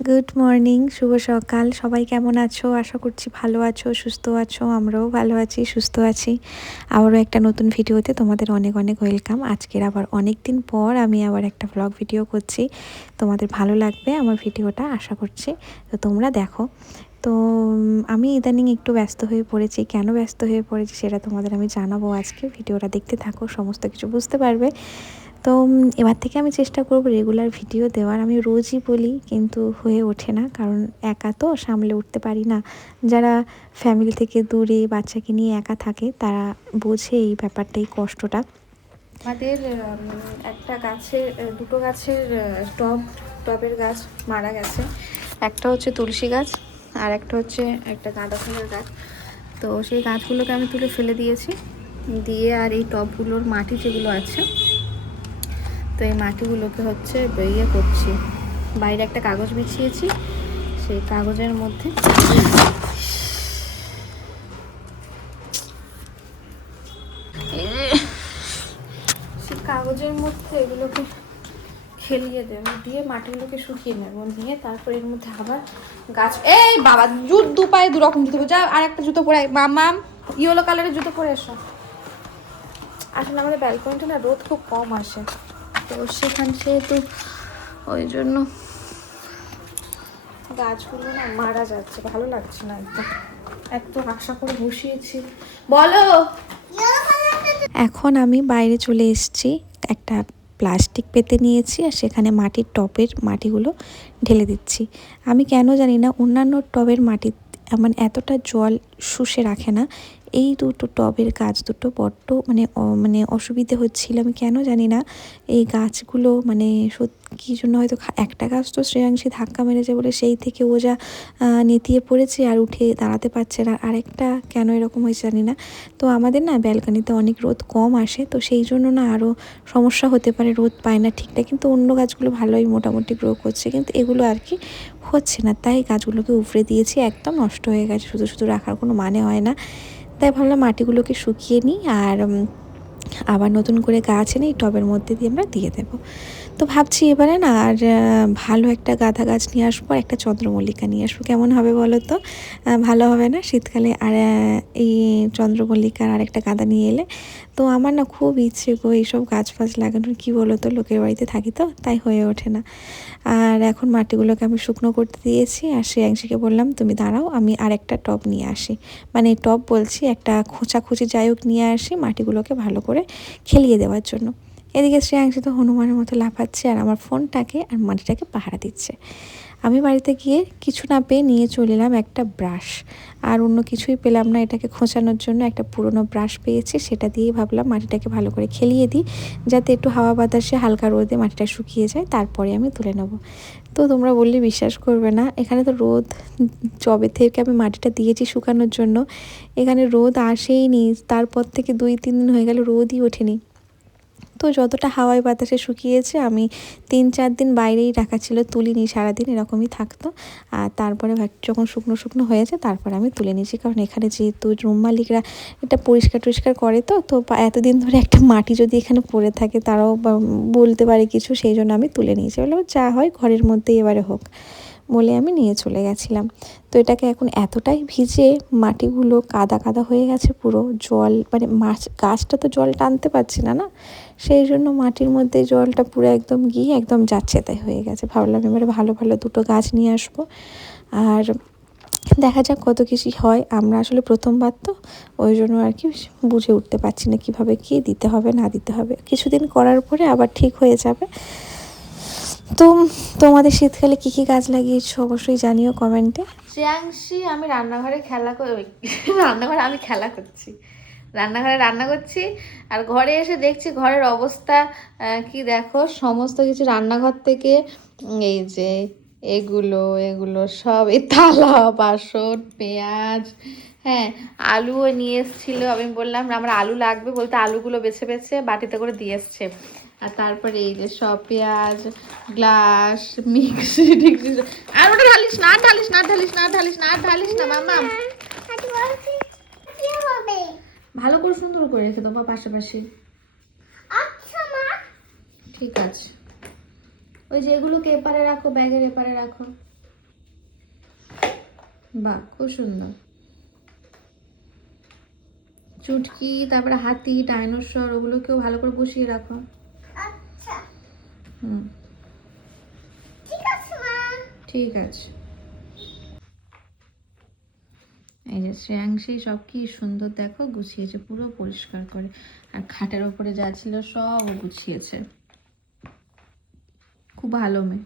Good morning, শুভ সকাল। সবাই কেমন আছো? আশা করছি ভালো আছো, সুস্থ আছো। আমরাও ভালো আছি, সুস্থ আছি। আবারও একটা নতুন ভিডিওতে তোমাদের অনেক অনেক ওয়েলকাম। আজকের আবার অনেক দিন পর আমি আবার একটা ব্লগ ভিডিও করছি। তোমাদের ভালো লাগবে আমার ভিডিওটা, আশা করছি। তো তোমরা দেখো। তো আমি ইদানিং একটু ব্যস্ত হয়ে পড়েছি। কেন ব্যস্ত হয়ে পড়েছি সেটা তোমাদের আমি জানাবো আজকে। ভিডিওটা দেখতে থাকো, সমস্ত কিছু বুঝতে পারবে। তো এবার থেকে আমি চেষ্টা করব রেগুলার ভিডিও দেওয়ার। আমি রোজই বলি, কিন্তু হয়ে ওঠে না, কারণ একা তো সামলে উঠতে পারি না। যারা ফ্যামিলি থেকে দূরে বাচ্চাকে নিয়ে একা থাকে তারা বোঝে এই ব্যাপারটা, এই কষ্টটা। আমাদের একটা গাছের দুটো গাছের টবের গাছ মারা গেছে। একটা হচ্ছে তুলসী গাছ, আর একটা হচ্ছে একটা গাঁদা ফুলের গাছ। তো সেই গাছগুলোকে আমি তুলে ফেলে দিয়েছি, দিয়ে আর এই টবগুলোর মাটি যেগুলো আছে, তো এই মাটিগুলোকে হচ্ছে ইয়ে করছি। বাইরে একটা কাগজ বিছিয়েছি, সেই কাগজের মধ্যে এগুলোকে খেলিয়ে দেবো, দিয়ে মাটিগুলোকে শুকিয়ে নেবো, নিয়ে তারপর এর মধ্যে আবার গাছ। এই বাবা, দু পায়ে দু রকম জুতো, যা আর একটা জুতো পরে। মামাম ইয়েলো কালারের জুতো পরে এসো। আসলে আমাদের ব্যালকনিটা না রোদ খুব কম আসে, তো সেহেতু ওই জন্য গাছগুলো না মারা যাচ্ছে, ভালো লাগছে না একদম। এত আশা করে বসিয়েছি। বলো। এখন আমি বাইরে চলে এসেছি, একটা প্লাস্টিক পেতে নিয়েছি, আর সেখানে মাটির টবের মাটিগুলো ঢেলে দিচ্ছি। আমি কেন জানি না অন্যান্য টবের মাটি এমন এতটা জল শুষে রাখে না। এই দুটো টবের গাছ দুটো বড্ড মানে অসুবিধে হচ্ছিল, আমি কেন জানি না। এই গাছগুলো মানে কী জন্য হয়তো একটা গাছ তো শ্রেয়াংশী ধাক্কা মেরেছে বলে সেই থেকে ও যা নেতিয়ে পড়েছে আর উঠে দাঁড়াতে পারছে না। আরেকটা কেন এরকম হয়েছে জানি না। তো আমাদের না ব্যালকনিতে অনেক রোদ কম আসে, তো সেই জন্য না আরও সমস্যা হতে পারে, রোদ পায় না ঠিকঠাক। কিন্তু অন্য গাছগুলো ভালোই মোটামুটি গ্রো করছে, কিন্তু এগুলো আর কি হচ্ছে না। তাই গাছগুলোকে উফড়ে দিয়েছি, একদম নষ্ট হয়ে গেছে, শুধু শুধু রাখার কোনো মানে হয় না। তাই ভাবলাম মাটিগুলোকে শুকিয়ে নিই, আর আবার নতুন করে গাছ এনে এই টবের মধ্যে দিয়ে আমরা দিয়ে দেবো। তো ভাবছি এবারে না আর ভালো একটা গাঁদা গাছ নিয়ে আসবো, একটা চন্দ্রমল্লিকা নিয়ে আসবো। কেমন হবে বলো তো? ভালো হবে না শীতকালে? আর এই চন্দ্রমল্লিকার আর একটা গাঁদা নিয়ে এলে তো আমার না খুব ইচ্ছে গো এইসব গাছ ফাছ লাগানোর। কী বলো তো, লোকের বাড়িতে থাকি তো তাই হয়ে ওঠে না। আর এখন মাটিগুলোকে আমি শুকনো করতে দিয়েছি, আর শ্রেয়াংশীকে বললাম তুমি দাঁড়াও, আমি আর একটা টব নিয়ে আসি। মানে টব বলছি, একটা খোঁচাখুচি যাই হোক নিয়ে আসি মাটিগুলোকে ভালো করে খেলিয়ে দেওয়ার জন্য। এদিকে শ্রেয়াংশী তো হনুমানের মতো লাফাচ্ছে আর আমার ফোনটাকে আর মাটিটাকে পাহারা দিচ্ছে। আমি বাড়িতে গিয়ে কিছু না পেয়ে নিয়ে চলে এলাম একটা ব্রাশ, আর অন্য কিছুই পেলাম না। এটাকে খোঁচানোর জন্য একটা পুরনো ব্রাশ পেয়েছি, সেটা দিয়েই ভাবলাম মাটিটাকে ভালো করে খেলিয়ে দিই, যাতে একটু হাওয়া বাতাসে হালকা রোদে মাটিটা শুকিয়ে যায়, তারপরে আমি তুলে নেব। তো তোমরা বললে বিশ্বাস করবে না, এখানে তো রোদ যবে থেকে আমি মাটিটা দিয়েছি শুকানোর জন্য, এখানে রোদ আসেই নি। তারপর থেকে 2-3 দিন হয়ে গেল রোদই ওঠেনি। তো যতটা হাওয়ায় বাতাসে শুকিয়েছে, আমি 3-4 দিন বাইরেই রাখা ছিল, তুলিনি সারাদিন, এরকমই থাকতো। আর তারপরে যখন শুকনো শুকনো হয়েছে তারপরে আমি তুলে নিয়েছি, কারণ এখানে যেহেতু রুম মালিকরা এটা পরিষ্কার টরিষ্কার করে, তো তো এতদিন ধরে একটা মাটি যদি এখানে পড়ে থাকে তারাও বলতে পারে কিছু, সেই জন্য আমি তুলে নিয়েছি। বললাম যা হয় ঘরের মধ্যেই এবারে হোক বলে আমি নিয়ে চলে গেছিলাম। তো এটাকে এখন এতটাই ভিজে মাটিগুলো কাদা কাদা হয়ে গেছে পুরো, জল মানে গাছটা তো জল টানতে পারছি না না, সেই জন্য মাটির মধ্যে জলটা পুরো একদম গিয়ে একদম যাচ্ছে তাই হয়ে গেছে। ভাবলাম এবারে ভালো ভালো দুটো গাছ নিয়ে আসবো, আর দেখা যাক কত কিছু হয়। আমরা আসলে প্রথমবার তো, ওই জন্য আর কি বুঝে উঠতে পারছি না কীভাবে কী দিতে হবে না দিতে হবে। কিছুদিন করার পরে আবার ঠিক হয়ে যাবে। তো তোমাদের শীতকালে কী কী গাছ লাগিয়েছো অবশ্যই জানিও কমেন্টে। শ্রেয়াংশী, আমি রান্নাঘরে খেলা করছি, রান্নাঘরে রান্না করছি, আর ঘরে এসে দেখছি ঘরের অবস্থা কি দেখো। সমস্ত কিছু রান্নাঘর থেকে এই যে এগুলো এগুলো সব, এই থালা বাসন, পেঁয়াজ, হ্যাঁ আলুও নিয়ে এসেছিলো। আমি বললাম আমার আলু লাগবে বলতে আলুগুলো বেছে বেছে বাটিতে করে দিয়ে এসছে। আর তারপরে এই যে সব পেঁয়াজ, গ্লাস, মিক্সি টিক্সি। আর ওটা ঢালিস না, ঢালিস না, ঢালিস না, ঢালিস না, ঢালিস না মামা। ভালো করে সুন্দর করে রেখে দেবো পাশাপাশি। ঠিক আছে, ওই যে এগুলোকে এপারে রাখো, ব্যাগের এপারে রাখো। বাহ, খুব সুন্দর। চুটকি, তারপরে হাতি, ডাইনোসর, ওগুলোকেও ভালো করে বসিয়ে রাখো। আচ্ছা হুম, ঠিক আছে মা। ঠিক আছে। এই যে শ্রেয়াংশী সব কি সুন্দর দেখো গুছিয়েছে, পুরো পরিষ্কার করে। আর খাটের ওপরে যা ছিল সব ও গুছিয়েছে। খুব ভালো মেয়ে,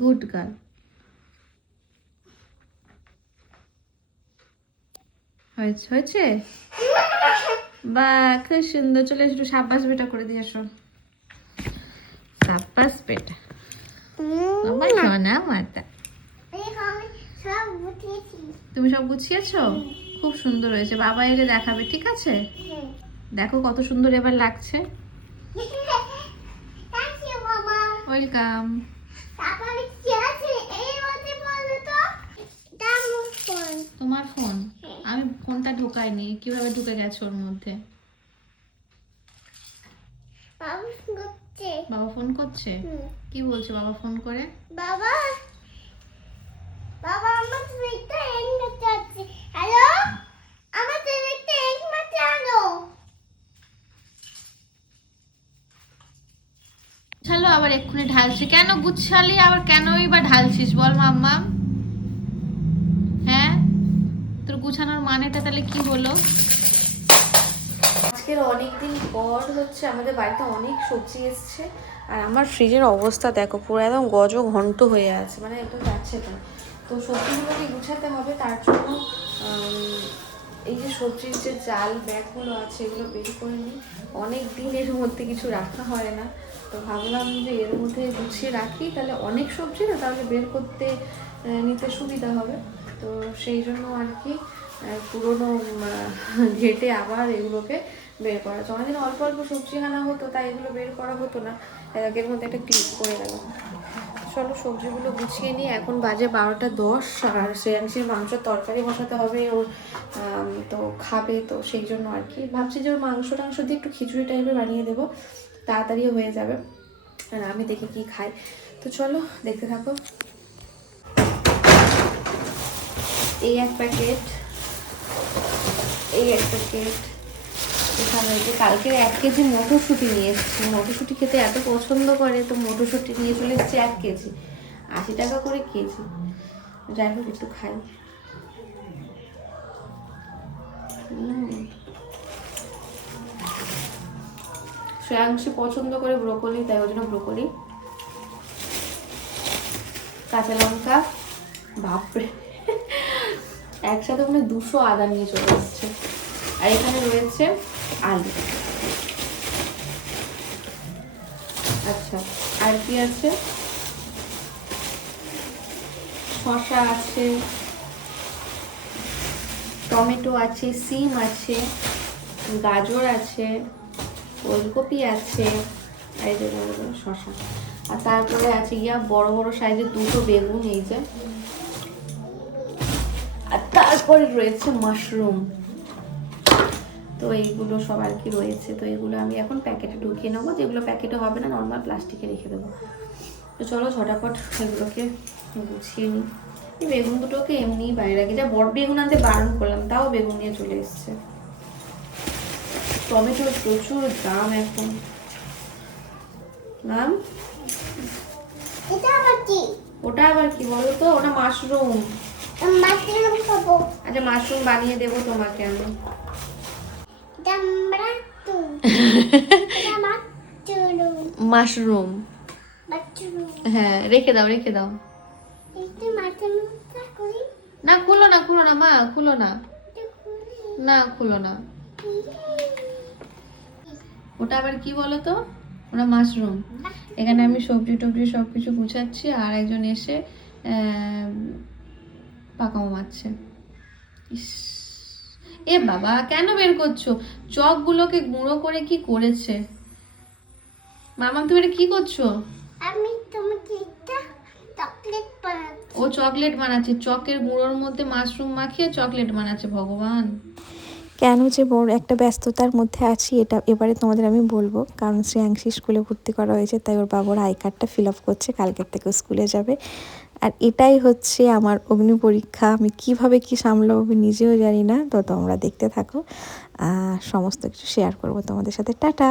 গুড গার্ল। হয়েছে হয়েছে, বা খুব সুন্দর। চলে এসো, একটু সাব্বাস বেটা করে দিয়ে এসো। সাব্বাস বেটা, আমার সোনা মাতা। আমি সব বুঝিয়েছি। তুমি সব গুছিয়েছো? খুব সুন্দর হয়েছে, বাবা এলে দেখাবে, ঠিক আছে? দেখো কত সুন্দর এবার লাগছে। থ্যাংক ইউ মামা। ওয়েলকাম। তারপরে কি আছে এই মধ্যে বলো তো? এটা আমার ফোন। তোমার ফোন? আমি ফোনটা ঢোকাইনি, কিভাবে ঢুকে গেছে ওর মধ্যে? বাবা ফোন করছে। বাবা ফোন করছে? কি বলছে বাবা ফোন করে? বাবা বাবা আমার একটা এগ মারতে আছে। হ্যালো, আমার একটা এগ মারতে আনো। গুছালো আবার এক্ষুনি ঢালছি কেন? গুছালি আবার কেনই বা ঢালছিস বল মাম্মা? হ্যাঁ, তোর গুছানোর মানেটা তাহলে কি হলো? আজকের অনেকদিন পর হচ্ছে আমাদের বাড়িতে অনেক সবজি এসছে। আর আমার ফ্রিজের অবস্থা দেখো, পুরো একদম ঘন্ট হয়ে আছে, মানে একদম যাচ্ছে না। তো সবজিগুলোকে গুছাতে হবে, তার জন্য এই যে সবজির যে জাল ব্যাগগুলো আছে এগুলো বের করে নিই। অনেক দিনের মধ্যে কিছু রাখা হয় না, তো ভাবলাম যে এর মধ্যে গুছিয়ে রাখি, তাহলে অনেক সবজি না, তাহলে বের করতে নিতে সুবিধা হবে। তো সেই জন্য আর কি পুরোনো ঘেটে আবার এগুলোকে বের করা হচ্ছে। অনেকদিন অল্প অল্প সবজি আনা হতো, তাই এগুলো বের করা হতো না, এর মধ্যে একটা ক্লিপ করে গেল। চলো সবজিগুলো গুছিয়ে নিই। এখন বাজে 12:10, আর শ্রেয়াংশীর মাংসের তরকারি বসাতে হবে, ওর তো খাবে, তো সেই জন্য আর কি ভাবছি যে ওর মাংস টাংস দিয়ে একটু খিচুড়ি টাইপের বানিয়ে দেবো, তাড়াতাড়িও হয়ে যাবে। আর আমি দেখি কি খাই। তো চলো দেখতে থাকো। এই এক প্যাকেট, এই এক প্যাকেট। এখানে যে কালকের 1 কেজি মটরশুঁটি নিয়ে এসেছি, মটরশুঁটি খেতে এত পছন্দ করে, তো মটরশুঁটি নিয়ে চলে এসেছি 1 কেজি, 80 টাকা করে কেজি। যাই হোক একটু খাই। শ্রেয়াংশী পছন্দ করে ব্রোকলি, তাই ওই জন্য ব্রোকলি, কাঁচা লঙ্কা, বাপরে একসাথে মানে 200 আদা নিয়ে চলে এসছে। আর এখানে রয়েছে আলু। আচ্ছা, আর কি আছে? শসা আছে, টমেটো আছে, সিম আছে, গাজর আছে, ওলকপি আছে, আর এই যে শসা। আর তারপরে আছে বড় বড় সাইজের 2টো বেগুন, এই যে। আর তারপরে রয়েছে মাশরুম। তো এইগুলো সব আর কি রয়েছে। তো এগুলো আমি এখন প্যাকেটে ঢুকিয়ে নেবো, যেগুলো প্যাকেটে হবে না নর্মাল প্লাস্টিকে রেখে দেবো। তো চলো ঝটাপট এগুলোকে গুছিয়ে নিই। এই বেগুন দুটোকে এমনিই বাইরে রাখি, যা বড় বেগুন আনতে বারণ করলাম, তাও বেগুন নিয়ে চলে এসছে। টমেটোর প্রচুর দাম এখন। নাম এটা আবার কি? ওটা আবার কি বলো তো? ওটা মাশরুম। মাশরুম খাবো। আচ্ছা, মাশরুম বানিয়ে দেবো তোমাকে আমি। মাশরুম, হ্যাঁ, রেখে দাও রেখে দাও। না খুলো না, খুলো না মা, খুলো না, না খুলো না। ওটা আবার কি বলো তো? ওটা মাশরুম। এখানে আমি সবজি টবজি সবকিছু গুছাচ্ছি, আর একজন এসে পাকামো মারছে। ইস, এ বাবা কেন বের করছো? চকগুলোকে গুঁড়ো করে কি করেছে মামা? তুমি এটা কি করছো? আমি তোমাকে একটা চকলেট বানাচ্ছি। ও চকলেট বানাচ্ছে, চকের গুঁড়োর মধ্যে মাশরুম মাখিয়ে চকলেট বানাচ্ছে। ভগবান, কেন যে বড় একটা ব্যস্ততার মধ্যে আছি এটা এবারে তোমাদের আমি বলবো, কারণ শ্রেয়াংশী স্কুলে ভর্তি করা হয়েছে, তাই ওর বাবার আই কার্ডটা ফিল আপ করছে, কালকের থেকে স্কুলে যাবে। আর এটাই হচ্ছে আমার অগ্নি পরীক্ষা। আমি কিভাবে কি সামলাবো আমি নিজেও জানি না, তো তোমরা দেখতে থাকো, সমস্ত কিছু শেয়ার করবো তোমাদের সাথে। টাটা।